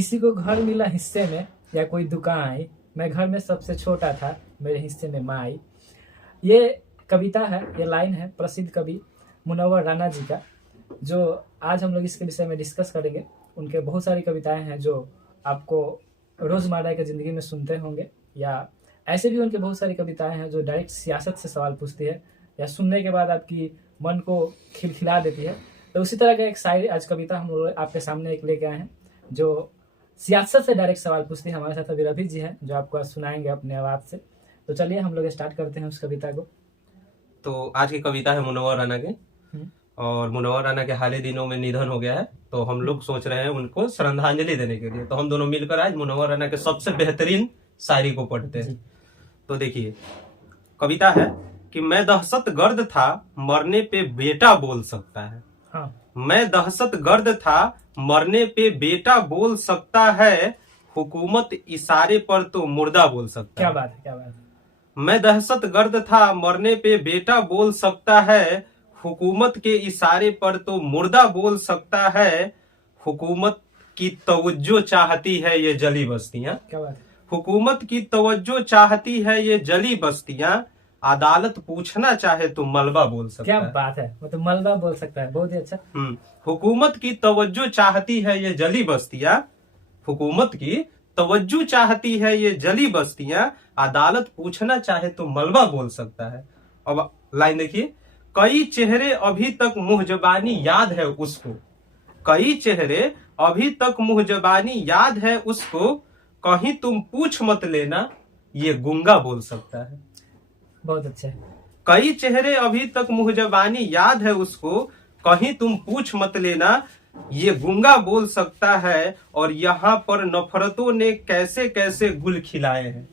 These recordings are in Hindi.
किसी को घर मिला हिस्से में या कोई दुकान आई, मैं घर में सबसे छोटा था, मेरे हिस्से में माँ आई। ये कविता है, ये लाइन है प्रसिद्ध कवि मुनव्वर राना जी का, जो आज हम लोग इसके विषय में डिस्कस करेंगे। उनके बहुत सारी कविताएं हैं जो आपको रोजमर्रा की जिंदगी में सुनते होंगे, या ऐसे भी उनके बहुत सारी कविताएं हैं जो डायरेक्ट सियासत से सवाल पूछती है या सुनने के बाद आपकी मन को खिलखिला देती है। तो उसी तरह का एक शायरी आज कविता हम लोग आपके सामने एक लेके आए हैं जो सियासत से डायरेक्ट सवाल पूछती है। हमारे साथ अभी रवि जी हैं जो आपको आज सुनाएंगे अपने आवाज से। तो चलिए हम लोग स्टार्ट करते हैं उस कविता को। तो आज की कविता है मुनव्वर राना के, और मुनव्वर राना के हाल ही दिनों में निधन हो गया है, तो हम लोग सोच रहे हैं उनको श्रद्धांजलि देने के लिए। तो हम दोनों मिलकर आज मुनव्वर राना के सबसे बेहतरीन शायरी को पढ़ते हैं। तो देखिए, कविता है कि मैं दहशत गर्द था, मरने पे बेटा बोल सकता है। हाँ। मैं दहशत गर्द था, मरने पे बेटा बोल सकता है, हुकूमत इशारे पर तो मुर्दा बोल सकता क्या है। बात है, क्या बात है। मैं दहशत गर्द था, मरने पे बेटा बोल सकता है, हुकूमत के इशारे पर तो मुर्दा बोल सकता है, हुकूमत की तवज्जो चाहती है ये जली बस्तियां। क्या बात है। हुकूमत की तवज्जो चाहती है ये जली बस्तियां, अदालत पूछना चाहे तो मलबा बोल सकता क्या है। बात है, मतलब मलबा बोल सकता है, बहुत ही अच्छा। हुकूमत की तवज्जो चाहती है ये जली बस्तियां, हुकूमत की तवज्जो चाहती है ये जली बस्तियां, अदालत पूछना चाहे तो मलबा बोल सकता है। अब लाइन देखिए, कई चेहरे अभी तक मुहजबानी याद है उसको, कई चेहरे अभी तक मुहजबानी याद है उसको, कहीं तुम पूछ मत लेना ये गुंगा बोल सकता है। बहुत अच्छा है। कई चेहरे अभी तक मुहजबानी याद है उसको, कहीं तुम पूछ मत लेना ये गुंगा बोल सकता है। और यहाँ पर नफरतों ने कैसे कैसे गुल खिलाए हैं,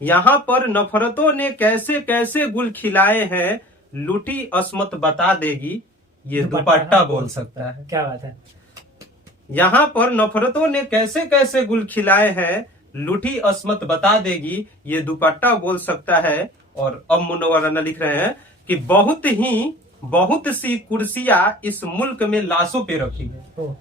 यहाँ पर नफरतों ने कैसे कैसे गुल खिलाए हैं, लुटी अस्मत बता देगी ये दुपट्टा बोल सकता है। क्या बात है। यहाँ पर नफरतों ने कैसे कैसे गुल खिलाए हैं, लुटी अस्मत बता देगी ये दुपट्टा बोल सकता है। और अब मुनव्वर राना लिख रहे हैं कि बहुत सी कुर्सियां इस मुल्क में लाशों पे रखी है,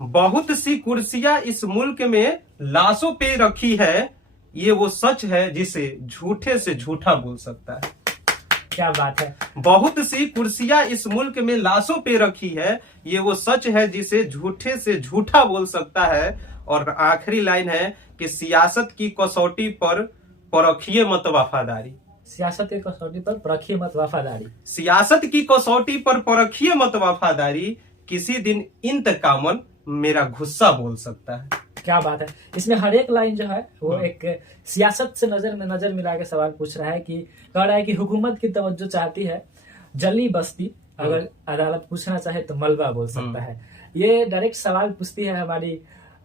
बहुत सी कुर्सियां इस मुल्क में लाशों पे रखी है, ये वो सच है जिसे झूठे से झूठा बोल सकता है। क्या बात है। बहुत सी कुर्सियां इस मुल्क में लाशों पे रखी है, ये वो सच है जिसे झूठे से झूठा बोल सकता है। और आखिरी लाइन है कि सियासत की कसौटी पर परखिए मत वफादारी, सियासत की कसौटी पर परखिए मत वफादारी, सियासत की कसौटी पर परखिए मत वफादारी, किसी दिन इंतकामन मेरा गुस्सा बोल सकता है। क्या बात है। इसमें हर एक लाइन जो है वो एक सियासत से नजर में नजर मिला के सवाल पूछ रहा है कि कह रहा है कि हुकूमत की तवज्जो चाहती है जली बस्ती, अगर अदालत पूछना चाहे तो मलबा बोल सकता है। ये डायरेक्ट सवाल पूछती है हमारी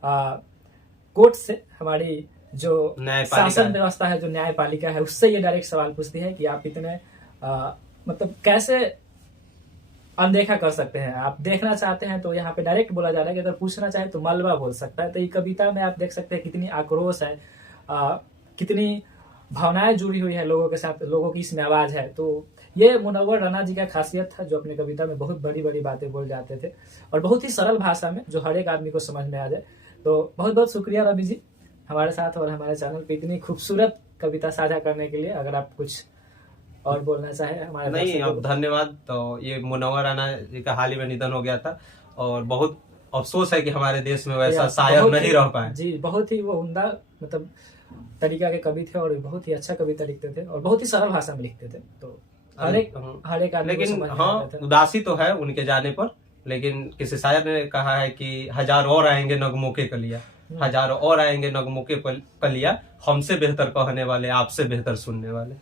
कोर्ट से, हमारी जो शासन व्यवस्था है, जो न्यायपालिका है, उससे ये डायरेक्ट सवाल पूछती है कि आप इतने मतलब कैसे अनदेखा कर सकते हैं। आप देखना चाहते हैं तो यहाँ पे डायरेक्ट बोला जा रहा है कि अगर पूछना चाहे तो मलबा बोल सकता है। तो ये कविता में आप देख सकते हैं कितनी आक्रोश है, कितनी भावनाएं जुड़ी हुई है लोगों के साथ, लोगों की इसमें आवाज है। तो ये मुनव्वर राना जी का खासियत था, जो अपने कविता में बहुत बड़ी बड़ी बातें बोल जाते थे और बहुत ही सरल भाषा में, जो हर एक आदमी को समझ में आ जाए। तो बहुत बहुत शुक्रिया रवि जी हमारे साथ और हमारे चैनल पे इतनी खूबसूरत कविता साझा करने के लिए। अगर आप कुछ और बोलना चाहे हमारे। नहीं, अब धन्यवाद। तो ये मुनव्वर राना जी का हाल ही में निधन हो गया था और बहुत अफसोस है कि हमारे देश में वैसा शायर नहीं रह पाए। जी, बहुत ही वो उम्दा मतलब तरीका के कवि थे और बहुत ही अच्छा कविता लिखते थे और बहुत ही सरल भाषा में लिखते थे। तो हर एक आदमी को लेकिन समझ में हाँ, आता था। उदासी तो है उनके जाने पर, लेकिन किसी शायर ने कहा है कि हजार और आएंगे नगमों के कलिया, हजार और आएंगे नगमों के कलिया, हमसे बेहतर कहने वाले, आपसे बेहतर सुनने वाले।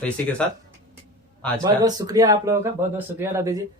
तो इसी के साथ आज बहुत बहुत शुक्रिया आप लोगों का, बहुत बहुत शुक्रिया रवि जी।